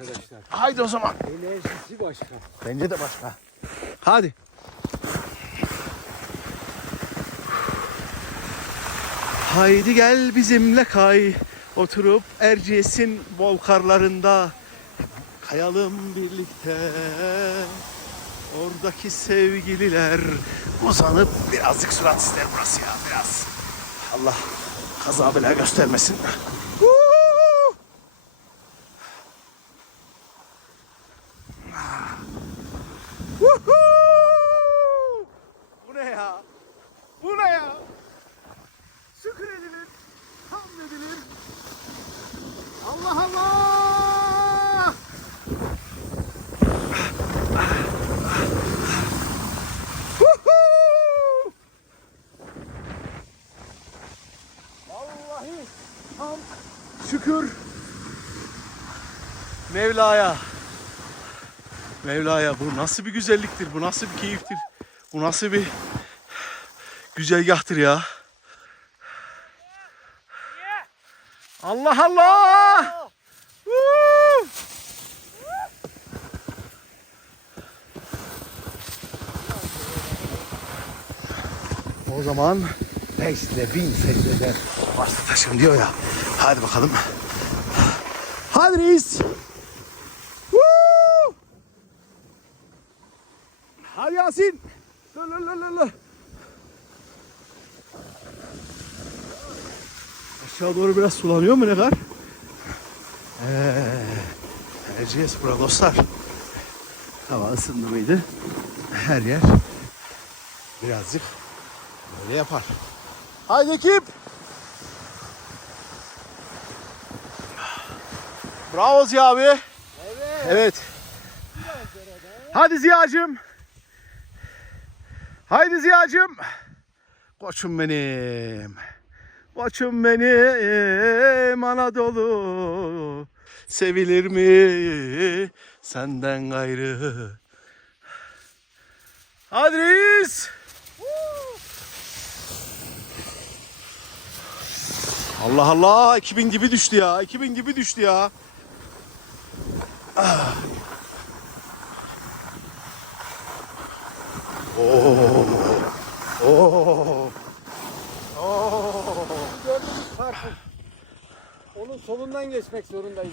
Arkadaşlar Haydi o zaman. enerjisi başka. Bence de başka. Hadi. Haydi gel bizimle kay. Oturup Erciyes'in bol karlarında kayalım birlikte. Oradaki sevgililer uzanıp birazcık surat ister burası ya biraz. Allah kaza bela göstermesin. Huu! Bu ne ya? Bu ne ya? Şükür edilir, hamd edilir. Allah Allah! Vallahi hamd, şükür Mevla'ya. Mevla'ya bu nasıl bir güzelliktir, bu nasıl bir keyiftir, bu nasıl bir güzergahtır ya. Allah Allah! O zaman beşle bin secdede varsa taşım diyor ya. Hadi bakalım. Hadi reis. Hadi Yasin. La la la la la. Aşağı doğru biraz sulanıyor mu ne kadar? Ee, Erciyes bura dostlar. Hava ısındı mıydı? Her yer birazcık böyle yapar. Haydi ekip. Bravo Ziya abi. Evet. Evet. Hadi Ziya'cığım. Haydi Ziya'cığım. Koçum benim. Koçum benim Anadolu. Sevilir mi senden gayrı? Hadi. Allah Allah 2000 gibi düştü ya. 2000 gibi düştü ya. Oo. Oo. Gördüğünüz farkı. Onun solundan geçmek zorundayız.